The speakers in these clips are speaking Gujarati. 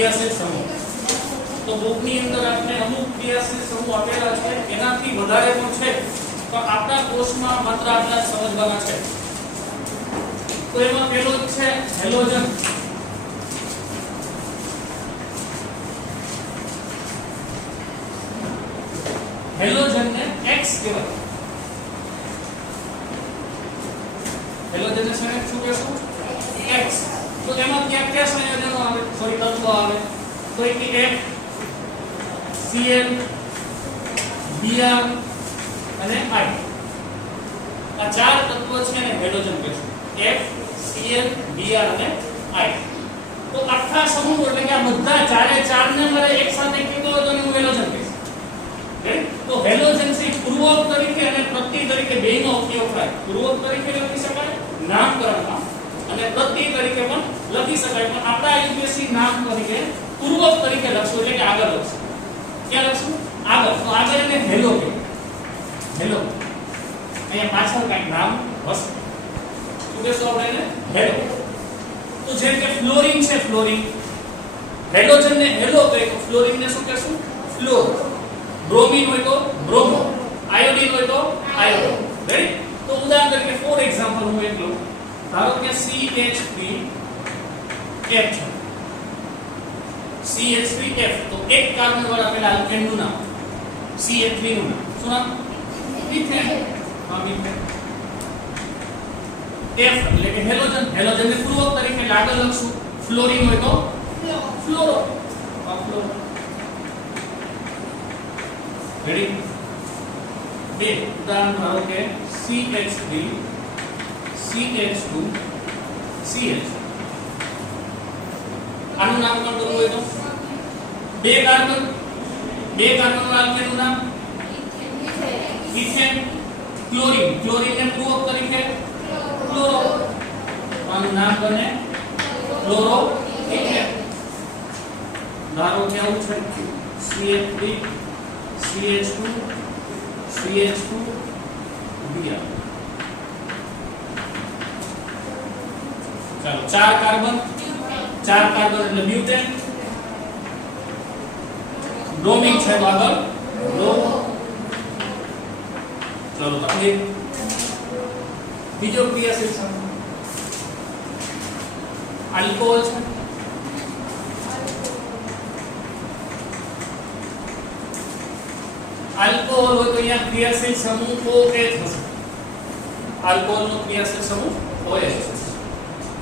ક્રિયાશીલ સમૂહ તો બુકની અંદર આપણે અમુક ક્રિયાશીલ સમૂહ આપેલા છે એનાથી વધારે પણ છે તો આપણા કોર્સમાં માત્ર આટલા જ સમજવાના છે તો એમાં પહેલો જ છે હેલોજન હેલોજન ને X કહેવાય હેલોજન ને શું કહેશું X તો એમાં કયા સંયોજનો આવે સોરી તત્વો આવે તો એક F Cl Br અને I આ ચાર તત્વો છે ને હેલોજન કહેશું F Cl Br અને I તો આખા સમૂહ એટલે કે આ બધા ચારે ચાર ને મારે એક સાથે કીધો તો હું હેલોજન કહીશ તો હેલોજન થી પૂર્વક તરીકે અને પ્રત્યય તરીકે બેયનો ઉપયોગ થાય પૂર્વક તરીકે લખી શકાય નામકરણમાં અને પ્રત્યય તરીકે પણ લખી શકાય પણ આપણા યુપીએસસી નામ તરીકે પૂર્વક તરીકે લખશું એટલે કે આગળ લખશું ક્યાં લખશું આગળ તો આગળ એને હેલો કહે હેલો અહીંયા પાછળ કંઈક નામ હશે શું કહેશું આપણે એને હેલો તો જેમ કે ફ્લોરિન છે ફ્લોરિન હેલોજન ને હેલો કહે તો ફ્લોરિન ને શું કહેશું ફ્લોર બ્રોમિન હોય તો બ્રોમો આયોડિન હોય તો આયોડો રાઈટ તો ઉદાહરણ તરીકે ફોર એક્ઝામ્પલ હું એક લઉં ધારો કે CH3F CH3F તો એક કાર્બન વાળા પેલા આલ્કેન નું નામ CH3 નું નામ શું નામ મિથેન હા મિથેન F એટલે કે હેલોજન હેલોજન ને પૂર્વક તરીકે આગળ લખશું ફ્લોરિન હોય તો ફ્લોરો ફ્લોરો રેડી બે ઉદાહરણ ધારો કે CH3 CH2 CH આનું નામકરણ કરવું હોય તો બે કાર્બન વાળા આલ્કેનનું નામ ઇથેન ક્લોરીન ક્લોરીન ને પૂરક તરીકે ક્લોરો આનું નામ બને ક્લોરો ઇથેન ધારો કે આવું છે CH3 CH2 CH2 Br ચાલો ચાર કાર્બન એટલે બ્યુટેન બ્રોમિન છે આગળ બ્રોમો ચાલો તકલીફ બીજો ક્રિયાશીલ સમૂહ આલ્કોહોલ છે આલ્કોહોલ હોય તો અહીંયા ક્રિયાશીલ સમૂહ OH હશે આલ્કોહોલ નો ક્રિયાશીલ સમૂહ OH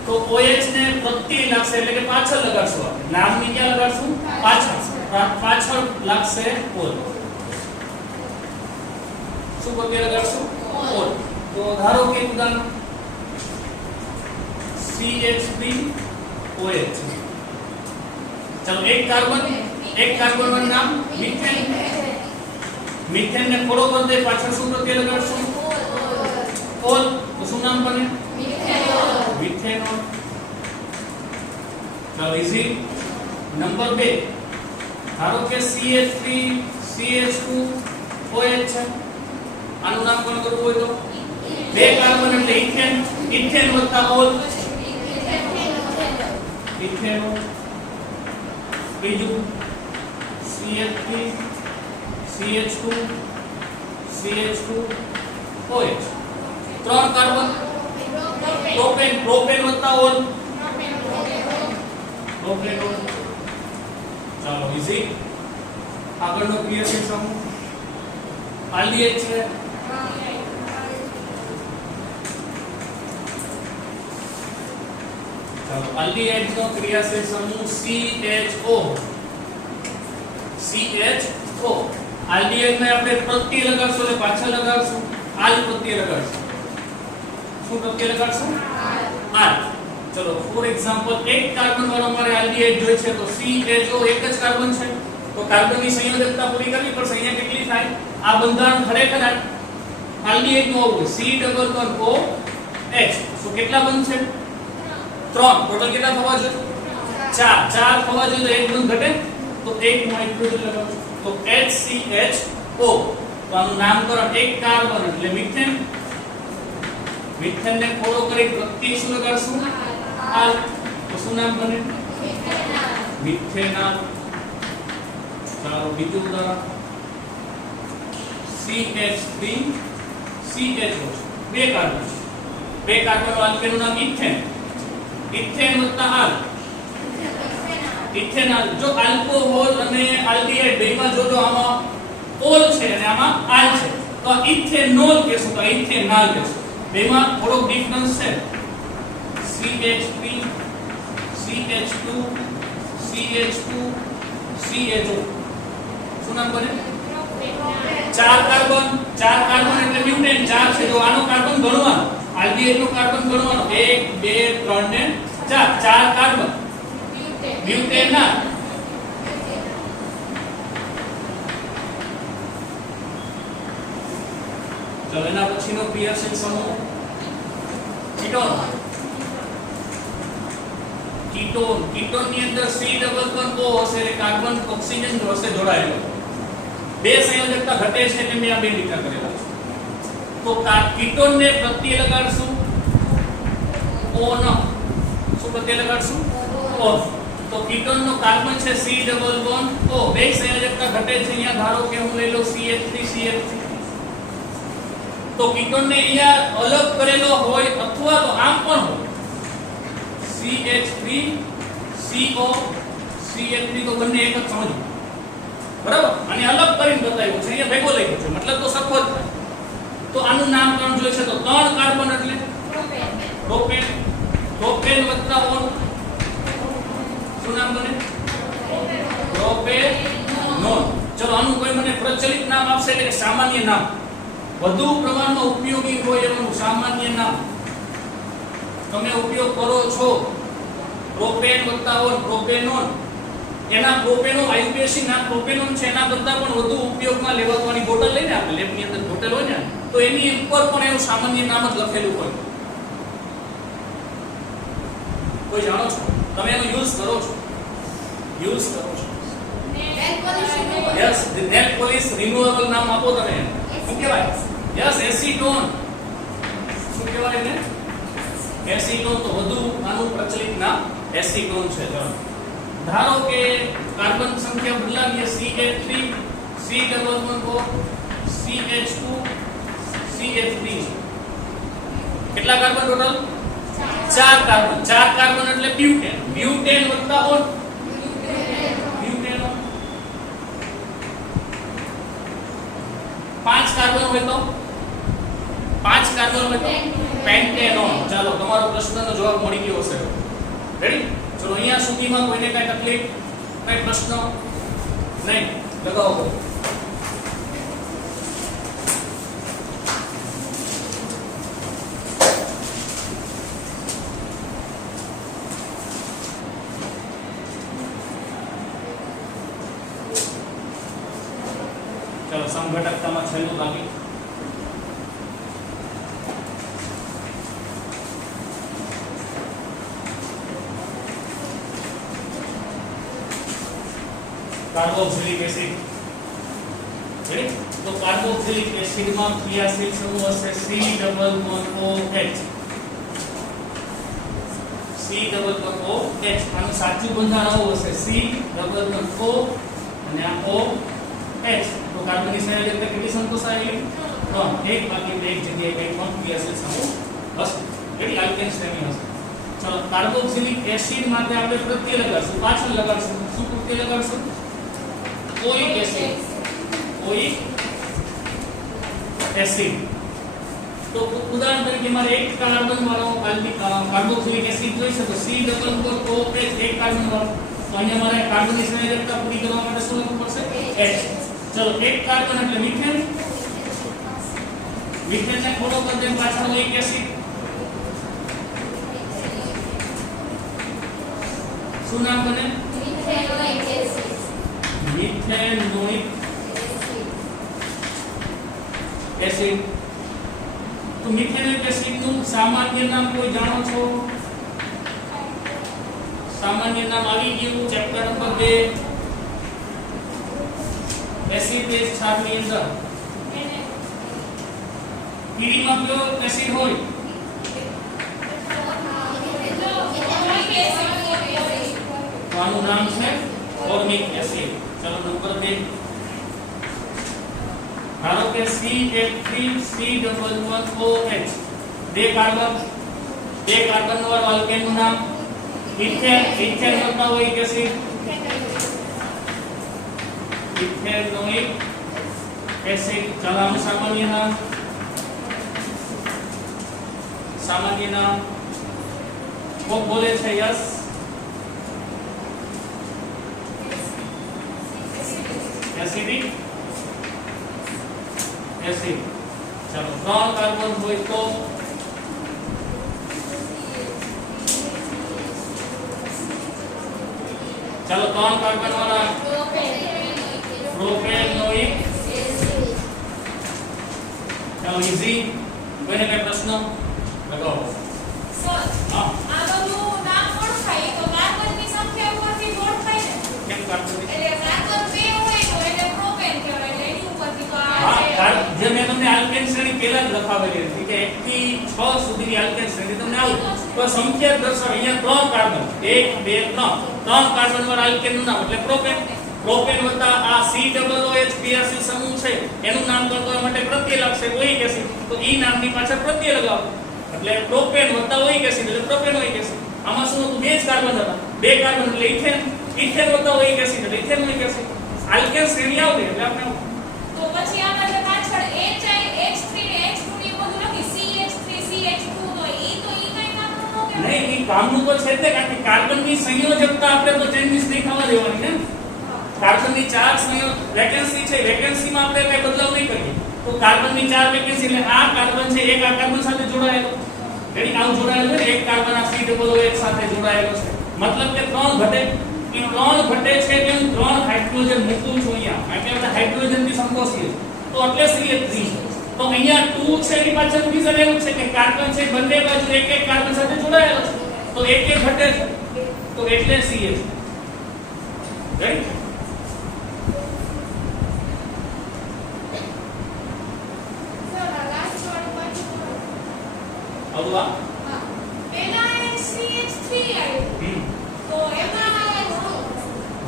તો OH ને પ્રત્યય લાગશે એટલે કે પાછળ લગાડશું આપણે નામની ક્યાં લગાડશું પાછળ લાગશે ઓલ શું પ્રત્યય લગાડશું ઓલ તો ધારો કે ઉદાહરણ CH3OH ચાલો એક કાર્બન નું નામ મિથેન મિથેન ને થોડો કરી દે પાછળ શું પ્રત્યય લગાડશું ઓલ તો શું નામ બને મિથેનોલ ચાલો ઇઝી નંબર 2 ધારો કે CH3 CH2OH છે આનું નામકરણ કરવું હોય તો બે કાર્બન એટલે ઇથેન વત્તા ઓલ ઇથેનોલ બીજું CH3 CH2 CH2OH ત્રણ કાર્બન પ્રોપેન વત્તા ઓલ પ્રોપેનોલ ચાલો ઇઝી આગળનો ક્રિયાશીલ સમૂહ આલ્ડીહાઇડ છે ચાલો આલ્ડીહાઇડ નો ક્રિયાશીલ સમૂહ CHO આલ્ડીહાઇડ માં આપણે પ્રત્યય લગાડશું એટલે પાછળ લગાડશું આલ પ્રત્યય લગાડશું શું પ્રત્યય લગાડશું આલ ચલો ફોર એક્ઝામ્પલ એક કાર્બન વાળો અમારે આલ્ડીહાઇડ જોઈએ છે તો CHO એક જ કાર્બન છે તો કાર્બનની સંયોજકતા પૂરી કરવી પડશે અહીંયા કેટલી થાય આ બંધારણ ખરેખર આલ્ડીહાઇડ નું આવું C=OH તો કેટલા બનશે 3 ટોટલ કેટલા થવા જોઈએ 4 થવા જોઈએ તો એક બંધ ઘટે તો એક નાઇટ્રોજન લગાવશું તો HCHO તો આનું નામકરણ એક કાર્બન એટલે મિથેન મિથેન ને થોડો કરી પ્રત્યય શું લગાડશું આલ તો શું નામ બને મિથેનોલ ચાલો બીજું ઉદાહરણ CH3CHO બે કાર્બન આલ્કેનનું નામ ઇથેન વત્તા આલ ઇથેનોલ જો આલ્કોહોલ અને આલ્ડીહાઇડ બેમાં જો આમાં ઓલ છે અને આમાં આલ છે તો ઇથેનોલ કહેશું તો ઇથેનોલ કહેશું બેમાં થોડો ડિફરન્સ છે CH3 CH2 CH2 CHO શું નામ બને ચાર કાર્બન એટલે બ્યુટેન ચાર છે તો આનો કાર્બન ગણવાનો આલ્ડીહાઇડ નો કાર્બન ગણવાનો 1 2 3 ને 4 ચાર કાર્બન બ્યુટેન ના ચલો એના પછીનો ક્રિયાશીલ સમૂહ કીટોન ની અંદર C ડબલ બોન્ડ O હશે એટલે કાર્બન ઓક્સિજન હશે જોડાયેલો બે સંયોજકતા ઘટે છે એટલે મેં આ બે લીટા કરેલા છે તો કીટોન ને પ્રત્યય લગાડશું O નો શું પ્રત્યય લગાડશું O તો કીટોન નો કાર્બન છે C ડબલ બોન્ડ O બે સંયોજકતા ઘટે છે અહીંયા ધારો કે હું લઈ લઉં CH3 તો કીટોન ને અહીંયા અલગ કરેલો હોય અથવા તો આમ પણ હોય CH3CO CH3 તો બંને એક જ સમજો બરાબર અને અલગ કરીને બતાવ્યું છે અહીંયા ભેગો લખ્યો છે મતલબ તો સરખો જ થાય તો આનું નામકરણ જોઈએ છે તો ત્રણ કાર્બન એટલે પ્રોપેન વત્તા ઓન શું નામ બને પ્રોપેનોન ચલો આનું કોઈ મને પ્રચલિત નામ આપશે એટલે સામાન્ય નામ વધુ પ્રમાણમાં ઉપયોગી હોય એનું સામાન્ય નામ તમે ઉપયોગ કરો છો પ્રોપેન વત્તા ઓન પ્રોપેનોન એના પ્રોપેનો આયુપીએસી નામ પ્રોપેનોન છે એના કરતા પણ વધુ ઉપયોગમાં લેવાવાની બોટલ લઈને આપણે લેબની અંદર બોટલ હોય ને તો એની ઉપર પણ એનું સામાન્ય નામ જ લખેલું હોય કોઈ જાણો છો તમે એનો યુઝ કરો છો યસ નેલ પોલિશ રિમૂવેબલ નામ આપો તમે શું કહેવાય યસ એસીટોન શું કહેવાય ને એસીટોન તો વધુ આનું પ્રચલિત નામ એસીટોન છે ધારો કે કાર્બન સંખ્યા બદલાવીએ CH3 C double bond O CH2 CH3 કેટલા કાર્બન ટોટલ ચાર કાર્બન એટલે બ્યુટેન વત્તા ઓન બ્યુટેનોન પાંચ કાર્બન હોય તો પેન્ટેનોન ચાલો તમારો પ્રશ્નનો જવાબ મળી ગયો હશે રેડી ચલો અહીંયા સુધીમાં કોઈને કઈ તકલીફ કઈ પ્રશ્ન નહીં લગાવો ચલો સમઘટકતામાં છેલ્લું બાકી કાર્બોક્સિલિક એસિડ રેડી તો કાર્બોક્સિલિક એસિડ માં ક્રિયાશીલ સમૂહ હશે C ડબલ બોન્ડ OH આનું સાચું બંધારણ આવું હશે C ડબલ બોન્ડ O અને આ OH તો કાર્બનની સંયોજકતા કેટલી સંતોષાયેલી 3 એક બાકી એક જગ્યાએ કઈ પણ ક્રિયાશીલ સમૂહ હશે રેડી આલ્કેન શ્રેણી હશે ચલો કાર્બોક્સિલિક એસિડ માટે આપણે પ્રત્યય લગાડશું પાછળ લગાડશું શું પ્રત્યય લગાડશું ઓઇક એસિડ તો ઉદાહરણ તરીકે મારે એક કાર્બન વાળો કાર્બોક્સિલિક એસિડ જોઈએ છે તો C ડબલ બોન્ડ OH એક કાર્બન વાળો તો અહીંયા મારે કાર્બનની સંયોજકતા પૂરી કરવા માટે શું લખવું પડશે H ચલો એક કાર્બન એટલે મિથેન ને થોડો કરી દે પાછળ ઓઇક એસિડ શું નામ બને મિથેનોઇક એસિડ તો મિથેનોઇક એસિડ નું સામાન્ય નામ કોઈ જાણો છો સામાન્ય નામ આવી ગયું ચેપ્ટર નંબર 2 એસિડ બેઝ છાપની અંદર પીડી માં કયો એસિડ હોય તો આનું નામ છે ફોર્મિક એસિડ. ચલો નંબર 2. ધારો કે C8COOH બે કાર્બન વાળો આલ્કેન નું નામ ઇથેન બતાવોઇક એસિડ ઇથેનોઇક એસિડ. ચાલો આનું સામાન્ય નામ કોક બોલે છે યસ એસિડિક એસિડ. ચાલો 3 કાર્બન હોય તો ચાલો 3 કાર્બન વાળા પ્રોપેનોઇક. ચાલો ઈઝી. કોઈને કઈ પ્રશ્ન લગાવો. સર હા આ બધું નામ ઓળખાય તો કાર્બનની સંખ્યા ઉપરથી ઓળખાય ને. કેમ કાર્બન? એટલે કાર્બન 2 હોય તો એટલે પ્રોપેન કહેવાય. એટલે એની ઉપરથી તો આ હા છે. જે મેં તમને આલ્કેન શ્રેણી પહેલા જ લખાવેલી હતી કે 1 થી 6 સુધીની આલ્કેન શ્રેણી તમને આવું તો સંખ્યા દર્શાવે. અહીંયા 3 કાર્બન 1 2 3 કાર્બન વાળા આલ્કેન નું નામ એટલે પ્રોપેન. પ્રોપેન વત્તા આ COOH ક્રિયાશીલ સમૂહ છે એનું નામકરણ કરવા માટે પ્રત્યય લાગશે ઓઇક એસિડ. તો ઈ નામની પાછળ પ્રત્યય લગાવો એટલે પ્રોપેન વત્તા ઓઇક એસિડ એટલે પ્રોપેનોઇક એસિડ. આમાં શું હતું? બે જ કાર્બન હતા. બે કાર્બન એટલે ઇથેન વત્તા ઓઇક એસિડ એટલે ઇથેનોઇક એસિડ. આલ્કેન શ્રેણી આવડી એટલે આપણે તો પછી આમાં જે પાછળ HI H3 ને H2 ને એ બધું લખી CH3 CH2 તો ઈ કઈ કામનું ન કહેવાય. નહીં ઈ કામનું તો છે જ તે, કારણ કે કાર્બનની સંયોજકતા આપણે તો ચેન્જીસ નહીં થવા દેવાની ને. કાર્બનની 4 સંયોજક વેકેન્સી છે, વેકેન્સીમાં આપણે કઈ બદલાવ નહીં કરીએ. તો કાર્બનની 4 વેકેન્સી એટલે આ કાર્બન છે એક આ કાર્બન સાથે જોડાયેલો. એની આવું જોડાયેલો છે એક કાર્બન આ COOH સાથે જોડાયેલો છે. મતલબ કે 3 ઘટે. એ 3 ઘટે છે કે હું 3 હાઇડ્રોજન મૂકું છું અહીંયા. એટલે આપણે હાઇડ્રોજન થી સંકોચીએ તો એટલે CH3 છે. તો અહીંયા 2 છે એની પાછળ રીઝન એવું છે કે કાર્બન છે બંને બાજુ એક એક કાર્બન સાથે જોડાયેલો છે. તો એક એક ઘટે છે તો એટલે CH. રાઈટ? સર આ લાસ્ટ વાળું પાછું અવલા હા પહેલા એ CH3 આવ્યું તો એમાં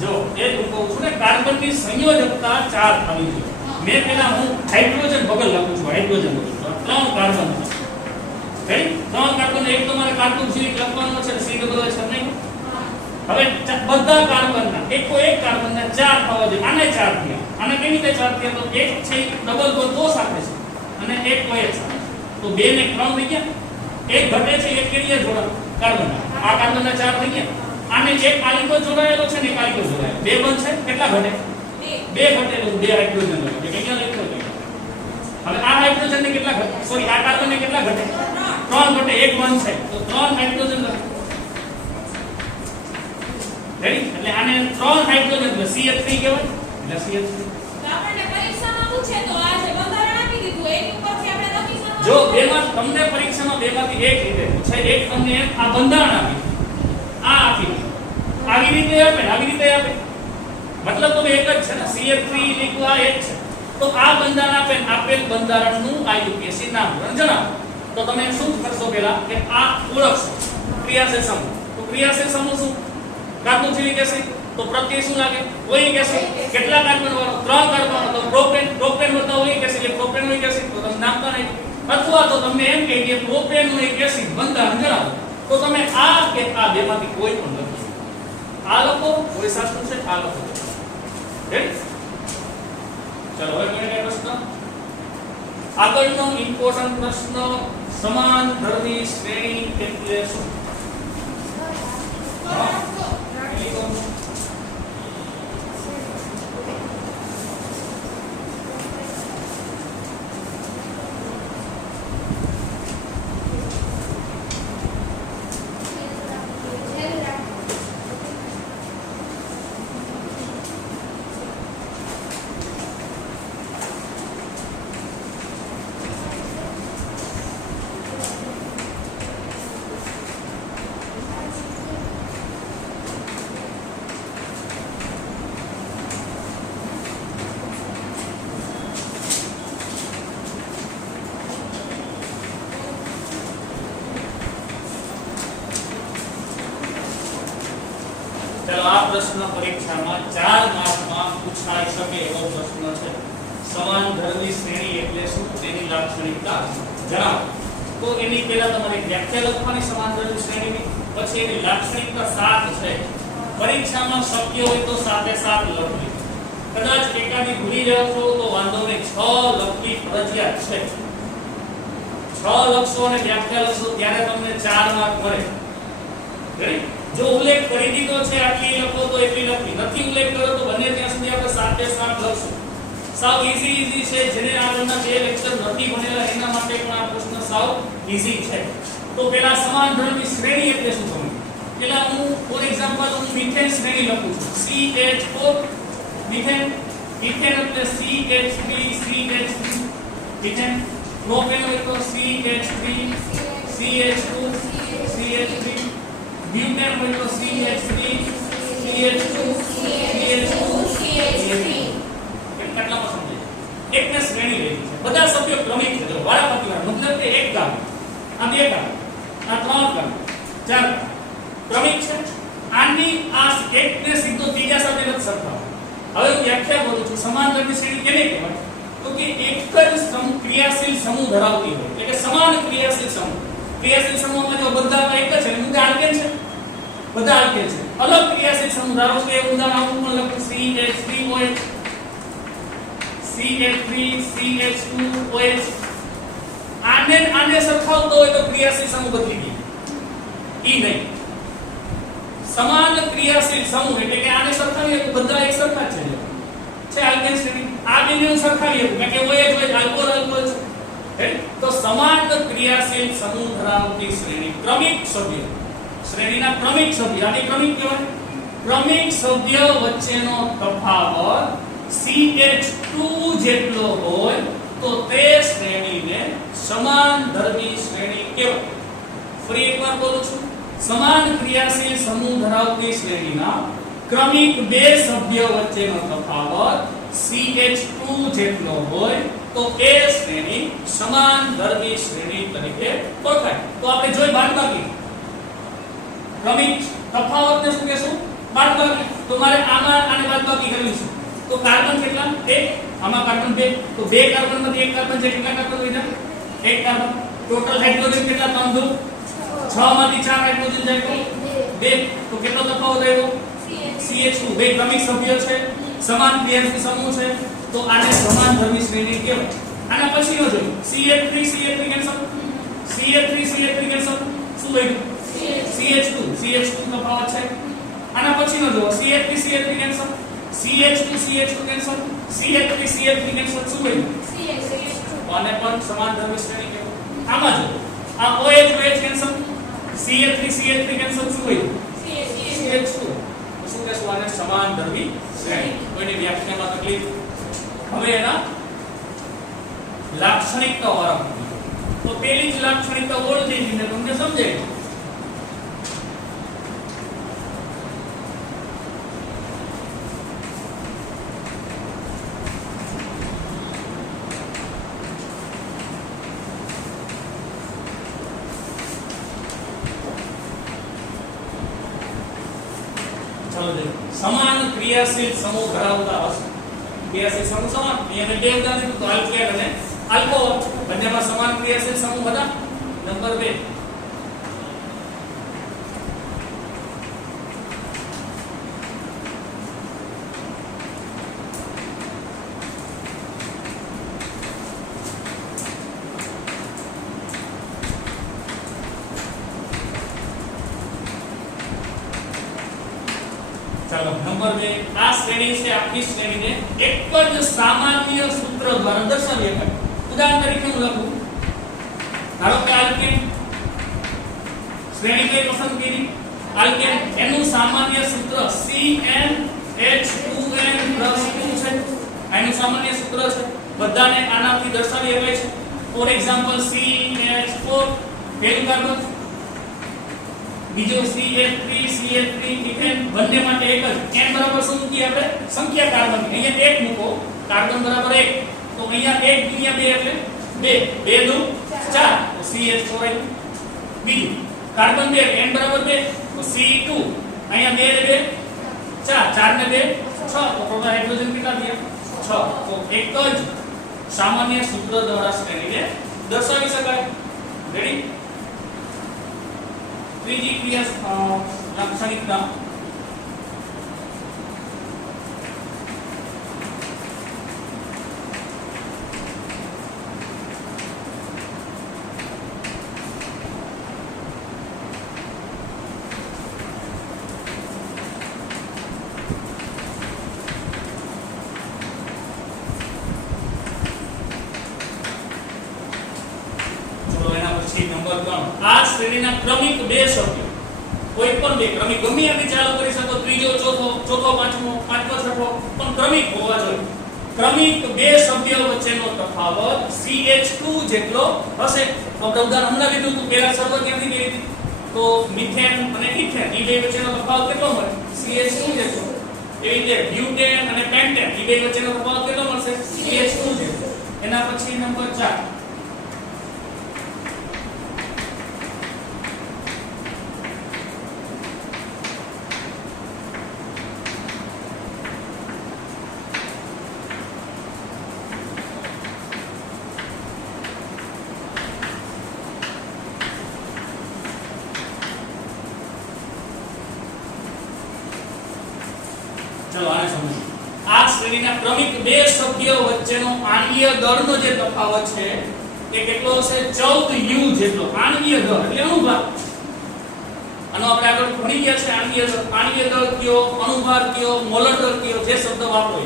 જો એ હું કહું છું ને કાર્બનની સંયોજકતા 4 થવી જોઈએ. મેં પેલા હું હાઇડ્રોજન બગલ લખું છું. હાઇડ્રોજન લખું છું. 3 કાર્બન છે. રાઈટ? 3 કાર્બન એક તમારે કાર્બોક્સિલિક લખવાનો છે COOH છે નહીં. હવે બધા કાર્બનના એકો એક કાર્બનના 4 થવા જોઈએ. આને 4 થયા. આને કેવી રીતે 4 થયા? તો એક છે ડબલ બોન્ડ તો સાથે છે અને એક OH સાથે. તો 2 ને 3 થઈ ગયા. એક ઘટે છે એક કેડીએ જોડા કાર્બન. આ કાર્બનના 4 થઈ ગયા. આને એક આલિકો જોડાયેલો છે ને એક આલિકો જોડાયેલો. બે બંધ છે કેટલા ઘટે? બે ઘટેલું બે હાઇડ્રોજન લખો. કે અહીંયા લખ્યો છે. હવે આ હાઇડ્રોજન ને કેટલા ઘટે? સોરી આ કાર્બન ને કેટલા ઘટે? 3 ઘટે. એક બંધ છે તો 3 હાઇડ્રોજન લખો. રેડી? એટલે આને 3 હાઇડ્રોજન એટલે CH3 કહેવાય. એટલે CH3. આપણને પરીક્ષામાં પૂછે તો આ જે બંધારણ આપી દીધું એની ઉપરથી આપણે લખી શકીએ. જો બેમાં તમને પરીક્ષામાં બેમાંથી એક રીતે છે. એક તમને આ બંધારણ આપી આ આપી આવી રીતે આપે આવી રીતે આપે મતલબ તો એક જ છે ને CH3 લીધું આ એક છે. તો આ બંધારણ આપે આપેલ બંધારણનું IUPAC નામ જણાવો. તો તમે શું કરશો પહેલા કે આ ઓળખશો ક્રિયાશીલ સમૂહ. તો ક્રિયાશીલ સમૂહ શું? Carboxylic acid. તો પ્રત્યય શું લાગે? ઓઇક એસિડ. કેટલા કાર્બન વાળો? 3 કાર્બન. તો પ્રોપેન. પ્રોપેન વત્તા ઓઇક એસિડ એટલે પ્રોપેનોઇક એસિડ. તો તમે નામ તો નહીં. અથવા તો તમને એમ કહે કે પ્રોપેનોઇક એસિડ બંધારણ જણાવો. તો તમે આ કે આ બેમાંથી કોઈ પણ લખો. આ લખો કોઈ સાચું છે આ લખો. રેડી? ચલો હવે કોઈને કઈ પ્રશ્ન? આગળનો ઇમ્પોર્ટન્ટ પ્રશ્ન સમાન ધર્મી શ્રેણી એટલે શું? હા. પ્રશ્ન પરીક્ષામાં 4 માર્કમાં પૂછાઈ શકે એવો પ્રશ્ન છે. સમાનધર્મી શ્રેણી એટલે શું, તેની લાક્ષણિકતા જણાવો. તો એની પહેલા તમારે વ્યાખ્યા લખવાની સમાનધર્મી શ્રેણીની, પછી એની લાક્ષણિકતા 7 છે. પરીક્ષામાં શક્ય હોય તો 7 એ 7 લખવી. કદાચ એકાદી ભૂલી જાવ છો તો વાંધો નહીં, 6 લખવી ફરજિયાત છે. 6 લખશો અને વ્યાખ્યા લખશો ત્યારે તમને 4 માર્ક મળે. રેડી? જો ઉલ્લેખ કરી દીધો છે આટલી લખો તો એટલી લખવી, નથી ઉલ્લેખ કર્યો તો બને ત્યાં સુધી આપણે 7 એ 7 લખશું. સાવ ઈઝી છે. જેને આગળના 2 લેક્ચર નથી ભણેલા એના માટે પણ આ પ્રશ્ન સાવ ઈઝી છે. તો પહેલા સમાનધર્મી શ્રેણી એટલે શું સમજો. પહેલા હું ફોર એક્ઝામ્પલ હું મિથેન શ્રેણી લખું છું. CH4 મિથેન, મિથેન એટલે CH3 CH3 મિથેન. પ્રોપેન હોય તો CH3 CH2 CH3. બ્યુટેન હોય તો CH3 CH2 CH2 CH3. કેટલામાં સમજે એકને શ્રેણી લેવી છે. બધા સભ્યો ક્રમિક છે. વારાફરતી મતલબ કે એક ગામ, આ બે ગામ, આ ત્રણ ગામ, ચાર ક્રમિક છે. આની આ એકને સીધો ત્રીજા સાથે નથી સરખાવવાનો. હવે હું વ્યાખ્યા કરું છું. સમાનધર્મી શ્રેણી કેને કહેવાય? તો કે એક જ ક્રિયાશીલ સમૂહ ધરાવતી હોય, એટલે કે સમાન ક્રિયાશીલ સમૂહ. ક્રિયાશીલ સમૂહમાં જો બધા એક જ છે, બધા આલ્કેન છે, બધા આલ્કેન છે. અલગ ક્રિયાશીલ સમૂહ ધારો કે ઉદાહરણ આવું પણ લખું CH3OH CH3 CH2OH. આને સરખાવતો હોય તો ક્રિયાશીલ સમૂહ બદલી ગઈ. ઈ નહીં. સમાન ક્રિયાશીલ સમૂહ એટલે કે આને સરખાવીએ તો બધા એક સરખા જ છે આલ્કેન શ્રેણી. આ બેને સરખાવીએ તો કે OH આલ્કોહોલ આલ્કોહોલ છે. તો સમાન ક્રિયાશીલ સમૂહ ધરાવતી શ્રેણી ક્રમિક સભ્ય. શ્રેણીના ક્રમિક સભ્ય આને ક્રમિક કહેવાય. ક્રમિક સભ્ય વચ્ચેનો તફાવત CH2 જેટલો હોય તો તે શ્રેણીને સમાનધર્મી શ્રેણી કહેવાય. ફરી એકવાર બોલું છું. સમાન ક્રિયાશીલ સમૂહ ધરાવતી શ્રેણીના ક્રમિક બે સભ્ય વચ્ચેનો તફાવત CH2 જેટલો હોય તો એ શ્રેણી સમાનધર્મી શ્રેણી તરીકે ઓળખાય. તો આપણે જોઈ બાદબાકી. ક્રમિક તફાવતને શું કહેશું? બાદબાકી. તો મારે આમાં આને બાદબાકી કરવી છે. તો કાર્બન કેટલા? 1. આમાં કાર્બન 2. તો 2 કાર્બનમાંથી 1 કાર્બન છે. કેટલા કાર્બન વધ્યા? 1 કાર્બન. ટોટલ હાઇડ્રોજન કેટલા? 3 2. 6 માંથી 4 હાઇડ્રોજન જાય તો 2. તો કેટલો તફાવત આવ્યો? CH2. બે ક્રમિક સભ્ય છે, સમાન ક્રિયાશીલ સમૂહ છે, તો આને સમાનધર્મી શ્રેણી કહેવાય. આના પછીનો જોઈ CH3 CH3 cancel. CH3 CH3 cancel. શું આવ્યું? CH2 CH2 તફાવત છે. આના પછીનો જો CH3 CH3 cancel. CH2 CH2 cancel. CH3 CH3 cancel. શું આવ્યું? આને પણ સમાનધર્મી શ્રેણી કહેવાય. આમાં જો આ OH OH cancel. CH3 CH3 cancel. શું આવ્યું? CH2. શું કહેશું? આને સમાનધર્મી શ્રેણી. કોઈની વ્યાખ્યામાં તકલીફ? હવે એના લાક્ષણિકતાઓ વાળા. તો પેલી જ લાક્ષણિકતા ઓળખી દીધીને તમને સમજાય. સમાન ક્રિયાશીલ સમૂહ ધરાવતા હશે. ક્રિયાશીલ સમૂહ સમાન. અહીંયા બે ઉદાહરણ દીધું તો આલ્કેન અને આલ્કોહોલ. બંનેમાં સમાન ક્રિયાશીલ સમૂહ હતા. નંબર 2. ચાલો નંબર 2. આ શ્રેણી છે. આપણી શ્રેણીને એક જ સામાન્ય સૂત્ર દ્વારા દર્શાવી શકાય. ઉદાહરણ તરીકે હું લખું. ધારો કે આલ્કેન શ્રેણી કઈ પસંદ કરી? આલ્કેન. એનું સામાન્ય સૂત્ર CnH2n+2 છે. આનું સામાન્ય સૂત્ર છે. બધાને આનાથી દર્શાવી શકાય છે. ફોર એક્ઝામ્પલ CH4 પહેલું કાર્બન, બીજો CH3 CH3 મિથેન. બંને માટે એક જ. n બરાબર શું મૂકીએ આપણે? સંખ્યા કાર્બન. અહીંયા 1 મૂકો. કાર્બન બરાબર 1. તો અહીંયા 1 ગુણ્યા 2 એટલે 2. 2 દુ 4. તો CH4 આવ્યું. બીજું કાર્બન 2 n બરાબર 2 તો C2. અહીંયા 2 ને 2 4 ને 2 6 તો ટોટલ હાઇડ્રોજન કેટલા થયા 6 તો એક જ સામાન્ય સૂત્ર દ્વારા શ્રેણીને દર્શાવી શકાય રેડી ત્રીજી ક્રિયા લાક્ષણિકતા નંબર 3 આ શ્રેણીના ક્રમિક બે સભ્યો કોઈ પણ બે ક્રમિક ગમે એમ ચાલુ કરી શકો ત્રીજો ચોથો પાંચમો છઠ્ઠો પણ ક્રમિક હોવા જોઈએ ક્રમિક બે સભ્યો વચ્ચેનો તફાવત CH2 જેટલો હશે તો ઉદાહરણ હમણાં લીધું તો પહેલા શરૂઆત ક્યાંથી કરી હતી તો મિથેન અને ઇથેન એ બે વચ્ચેનો તફાવત કેટલો મળે CH2 જેટલો એવી રીતે બ્યુટેન અને પેન્ટેન એ બે વચ્ચેનો તફાવત કેટલો મળશે CH2 જેટલો એના પછી નંબર 4 ચલો આને સમજો આ શ્રેણીના ક્રમિક બે સભ્યો વચ્ચેનો આણ્વીય દળનો જે તફાવત છે એ કેટલો હશે 14 U જેટલો આણ્વીય દળ એટલે અણુભાર આનો આપણે આગળ ભણી ગયા છે આણ્વીય દળ કયો અણુભાર કયો મોલર દળ કયો જે શબ્દ વાપરો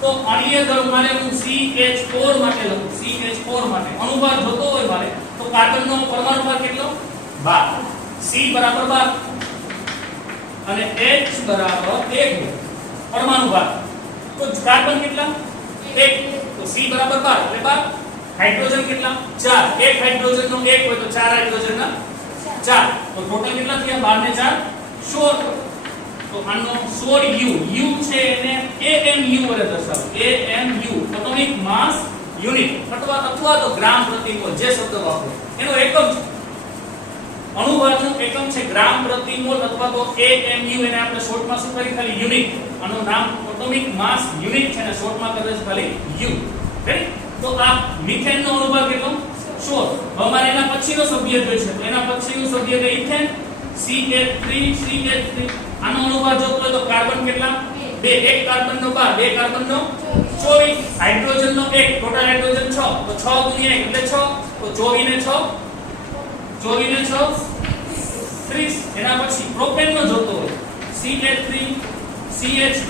તો આણ્વીય દળ મારે હું CH4 માટે લખું CH4 માટે અણુભાર જોતો હોય મારે તો કાર્બનનો પરમાણુ ભાર કેટલો 12 C બરાબર 12 અને H બરાબર 1 પરમાણુ ભાર તો કાર્બન કેટલા 1 તો C બરાબર 12 એટલે 12 હાઇડ્રોજન કેટલા 4 એક હાઇડ્રોજન નો 1 હોય તો 4 હાઇડ્રોજન ના 4 તો ટોટલ કેટલા થયા 12 ને 4 16 તો આનો 16 U છે એને AMU વડે દર્શાવો AMU એટોમિક માસ યુનિટ અથવા તો ગ્રામ પ્રતિ મોલ જે શબ્દ વાપરો એનો એકમ છે અણુભારનું એકમ છે ગ્રામ પ્રતિ મોલ અથવા તો AMU એને આપણે શોર્ટમાં શું કરી ખાલી યુનિટ આનું નામ એટોમિક માસ યુનિટ છે ને શોર્ટમાં કરે છે ખાલી U રાઈટ તો આ મિથેન નો અણુભાર કેટલો 16 હવે મારે એના પછીનો સભ્ય જોઈશે તો એના પછીનું સભ્ય છે ઇથેન CH3 આનો અણુભાર જોતો હોય તો કાર્બન કેટલા બે એક કાર્બન નો 12 બે કાર્બન નો 24 હાઇડ્રોજન નો 1 ટોટલ હાઇડ્રોજન 6 તો 6 ગુણ્યા 1 એટલે 6 તો 24 ને 6 30 એના પછી પ્રોપેન નો જોતો હોય CH3 CH2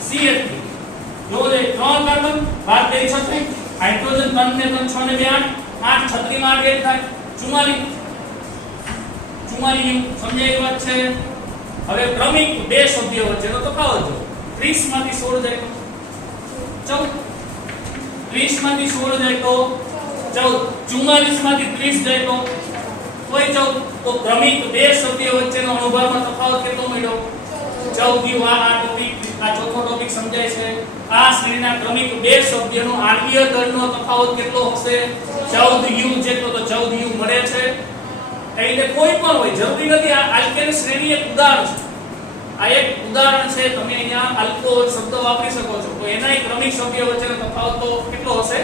CH3 જો રે 3 કાર્બન 12 તેરી 36 હાઇડ્રોજન 3 ને 3 6 ને 2 8 36 માં 8 થાય 44 U સમજાય એ વાત છે હવે ક્રમિક બે સભ્યો વચ્ચેનો તફાવત જો 30 માંથી 16 જાય તો 14 30 માંથી 16 જાય તો 14 44 માંથી 30 જાય તો કોઈ 14 તો ક્રમિક બે સભ્યો વચ્ચેનો અણુભારમાં તફાવત કેટલો મળ્યો 14 આ ટોપિક આ ચોથો ટોપિક સમજાય છે આ શ્રેણીના ક્રમિક બે સભ્યનો આણ્વીય દળનો તફાવત કેટલો હશે 14 U જેટલો તો 14 U મળે છે એટલે કોઈ પણ હોય જરૂરી નથી આ આલ્કેન શ્રેણી એક ઉદાહરણ છે આ એક ઉદાહરણ છે તમે અહીંયા આલ્કોહોલ શબ્દ વાપરી શકો છો તો એના ક્રમિક સભ્યો વચ્ચેનો તફાવત તો કેટલો હશે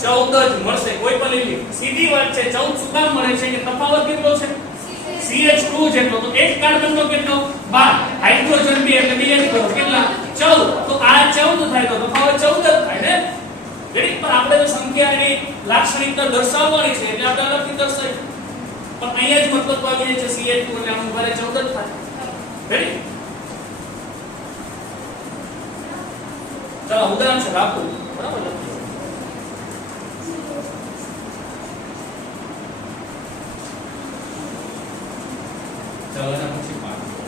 14 જ મળશે કોઈ પણ લઈ લે સીધી વાત છે 14 શું કામ મળે છે કે તફાવત કેટલો છે CH2 જેટલો તો એક કાર્બન નો કેટલો 12 હાઇડ્રોજન 2 એટલે 2 જ કરો કેટલા 14 તો આ 14 થાય તો તફાવત 14 જ થાય ને રેડી પણ આપણે જો સંખ્યાની લાક્ષણિકતા દર્શાવવાની છે એટલે આપણે અલગથી દર્શાવીએ પણ અહીંયા જ મતલબ આવી છે CH2 એટલે આનું ભારે 14 જ થાય રેડી ચાલો ઉદાહરણ છે રાખો બરાબર ચાલો એના પછી પાઠ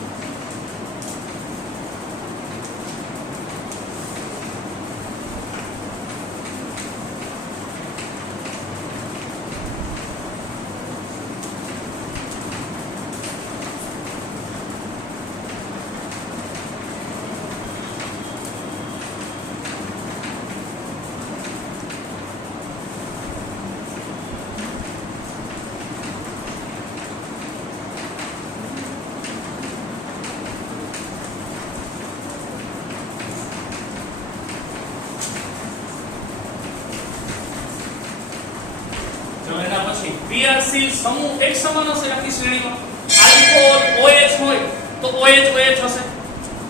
પછી ક્રિયાશીલ સમૂહ એક સમાન હશે આખી શ્રેણીમાં. આલ્કોહોલ OH હોય તો OH હશે.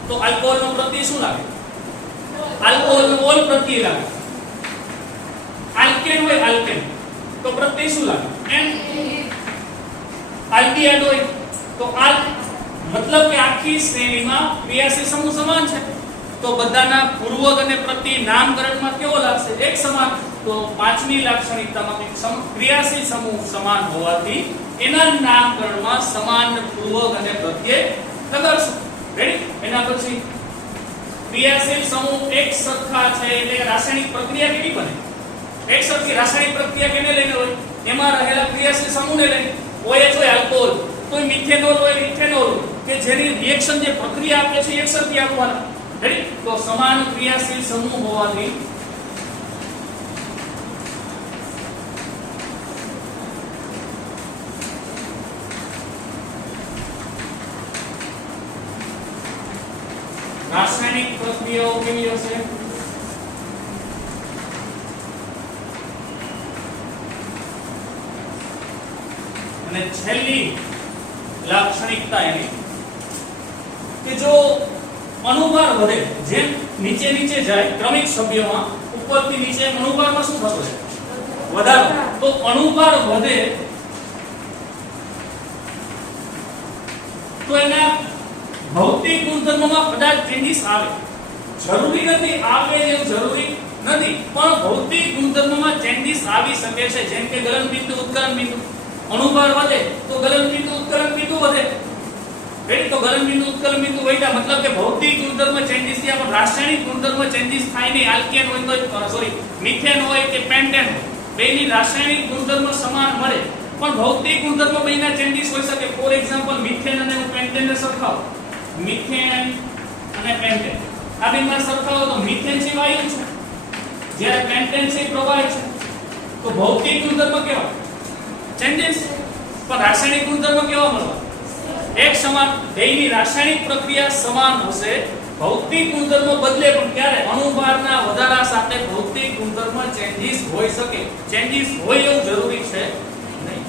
તો આલ્કોહોલ નો પ્રત્યય શું લાગે? આલ્કોહોલ નો ઓલ પ્રત્યય લાગે. આલ્કેન હોય આલ્કેન તો પ્રત્યય શું લાગે? એન. આલ્ડીહાઇડ હોય તો આલ. મતલબ કે આખી શ્રેણીમાં ક્રિયાશીલ સમૂહ સમાન છે તો બધાના પૂર્વક અને પ્રત્યય નામકરણમાં કેવો લાગશે? એક સમાન. તો પાંચમી લાક્ષણિકતામાં ક્રિયાશીલ સમૂહ સમાન હોવાથી એના નામકરણમાં સમાન પૂર્વક અને પ્રત્યય લગાડશું. રેડી? એના પછી ક્રિયાશીલ સમૂહ એક સરખા છે એટલે રાસાયણિક પ્રક્રિયા કેવી બને? એક સરખી રાસાયણિક પ્રક્રિયા કેને લઈને હોય? એમાં રહેલા ક્રિયાશીલ સમૂહને લઈને. OH હોય આલ્કોહોલ તો મિથેનોલ હોય ઇથેનોલ કે જેની રિએક્શન જે પ્રક્રિયા આપે છે એક સરખી આપવાના. રેડી? તો સમાન ક્રિયાશીલ સમૂહ હોવાથી રાસાયણિક પ્રક્રિયાઓ કેવી હશે? અને છેલ્લી લાક્ષણિકતા એની કે જો અણુભાર વધે, જેમ નીચે જાય ક્રમિક સભ્યોમાં ઉપરથી નીચે અણુભારમાં શું થતો છે? વધારો. તો અણુભાર વધે તો એના ભૌતિક ગુણધર્મોમાં કદાચ ચેન્જીસ આવે. જરૂરી નથી આવે એવું જરૂરી નથી, પણ ભૌતિક ગુણધર્મોમાં ચેન્જીસ આવી શકે છે. જેમ કે ગલન બિંદુ ઉત્કલન બિંદુ. અણુભાર વધે તો ગલન બિંદુ ઉત્કલન બિંદુ વધે. રેડી? તો ગલન બિંદુ ઉત્કલન બિંદુ વધ્યા મતલબ કે ભૌતિક ગુણધર્મ ચેન્જીસ થયા પણ રાસાયણિક ગુણધર્મ ચેન્જીસ થાય નહીં. આલ્કેન હોય તો સોરી મિથેન હોય કે પેન્ટેન હોય બેની રાસાયણિક ગુણધર્મ સમાન મળે પણ ભૌતિક ગુણધર્મ બેના ચેન્જીસ હોઈ શકે. ફોર એક્ઝામ્પલ મિથેન અને પેન્ટેનને સરખાવો. મિથેન અને પેન્ટેન આ બેમાં સરખાવો તો મિથેન છે વાયુ છે જ્યારે પેન્ટેન છે પ્રવાહી છે. તો ભૌતિક ગુણધર્મ કેવા? ચેન્જીસ. પણ રાસાયણિક ગુણધર્મ કેવા મળવા? એક સમાન. બેયની રાસાયણિક પ્રક્રિયા સમાન હશે, ભૌતિક ગુણધર્મ બદલે પણ ક્યારે? અણુભારના વધારા સાથે ભૌતિક ગુણધર્મ ચેન્જીસ હોઈ શકે. ચેન્જીસ હોય એવું જરૂરી છે નહીં.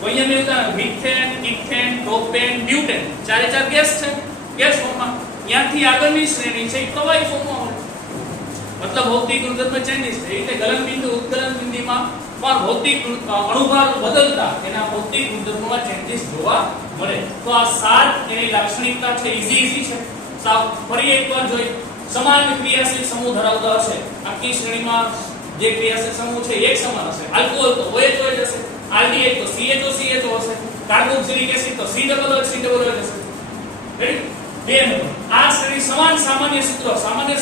તો અહીંયા મેં ઉદાહરણ મિથેન, ઇથેન, પ્રોપેન, બ્યુટેન ચારે ચાર ગેસ છે. ગેસ ફોર્મમાં ત્યાંથી આગળની શ્રેણી છે પ્રવાહી ફોર્મમાં હોય. મતલબ ભૌતિક ગુણધર્મ ચેન્જીસ છે. એટલે ગલન બિંદુ ઉત્કલન બિંદુમાં પણ ભૌતિક અણુભાર બદલતા એના ભૌતિક ગુણધર્મોમાં ચેન્જીસ જોવા મળે. તો આ સાત એની લાક્ષણિકતા છે. ઈઝી છે. સાવ ફરી એકવાર જોઈ. સમાન ક્રિયાશીલ સમૂહ ધરાવતા હશે આખી શ્રેણીમાં જે ક્રિયાશીલ સમૂહ છે એક સમાન હશે. આલ્કોહોલ તો OH હશે, આલ્ડીહાઇડ તો CHO હશે, કાર્બોક્સિલિક એસિડ તો COOH હશે. રેડી? બે નંબર આ શ્રેણી સમાન સામાન્ય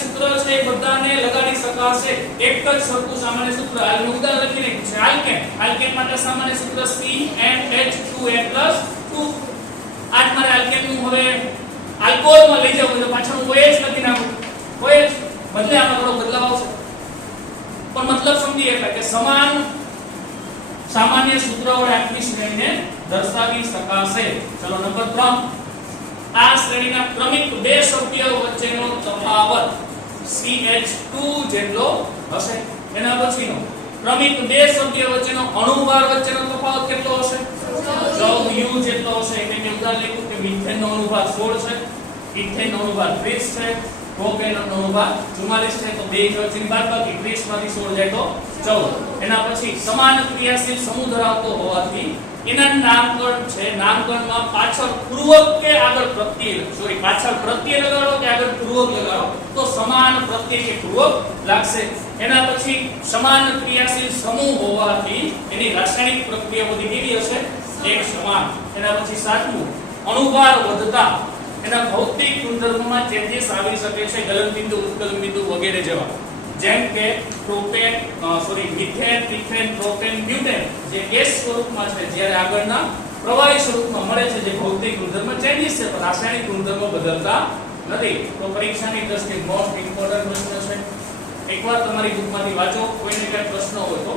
સૂત્ર છે એ બધાને લગાડી શકાશે. એક જ સરખું સામાન્ય સૂત્ર. આનું ઉદાહરણ લખી નાખ્યું છે. આલ્કેન માટે સામાન્ય સૂત્ર CnH2n+2. આજ મારે આલ્કેન નું હવે આલ્કોહોલમાં લઈ જવું તો પાછળ હું OH લખી નાખું. OH બદલે આમાં થોડો બદલાવ આવશે પણ મતલબ સમજી શકાય કે સમાન સામાન્ય સૂત્ર વડે આખી શ્રેણીને દર્શાવી શકાશે. ચલો નંબર 3 આ શ્રેણીના ક્રમિક બે સભ્યો વચ્ચેનો તફાવત CH2 જેટલો હશે. એના પછીનો ક્રમિક બે સભ્યો વચ્ચેનો અણુભાર વચ્ચેનો તફાવત કેટલો હશે? 14 U જેટલો હશે. એટલે મેં ઉદાહરણ લખ્યું કે મિથેન નો અણુભાર 16 છે, ઇથેન નો અણુભાર 30 છે, પ્રોપેન નો અણુભાર 44 છે. તો બે વચ્ચેની બાદબાકી 30 માંથી 16 જાય તો 14. એના પછી સમાન ક્રિયાશીલ સમૂહ ધરાવતો હોવાથી એના નામકરણ છે. નામકરણમાં પાછળ પૂર્વક કે આગળ પ્રત્યય સોરી પાછળ પ્રત્યય લગાડો કે આગળ પૂર્વક લગાડો તો સમાન પ્રત્યય કે પૂર્વક લાગશે. એના પછી સમાન ક્રિયાશીલ સમૂહ હોવાથી એની રાસાયણિક પ્રક્રિયા બધી કેવી હશે? એક સમાન. એના પછી સાતમું અણુભાર વધતા એના ભૌતિક ગુણધર્મોમાં ચેન્જીસ આવી શકે છે. ગલન બિંદુ ઉત્કલન બિંદુ વગેરે જેવા. જેમ કે propane methane, ethane, propane, butane જે ગેસ સ્વરૂપમાં છે જ્યારે આગળના પ્રવાહી સ્વરૂપમાં મળે છે જે ભૌતિક ગુણધર્મ ચેન્જીસ છે પણ રાસાયણિક ગુણધર્મો બદલતા નથી. તો પરીક્ષાની દ્રષ્ટિએ મોસ્ટ ઇમ્પોર્ટન્ટ પ્રશ્ન છે. એકવાર તમારી બુકમાંથી વાંચો. કોઈને કઈ પ્રશ્ન હોય તો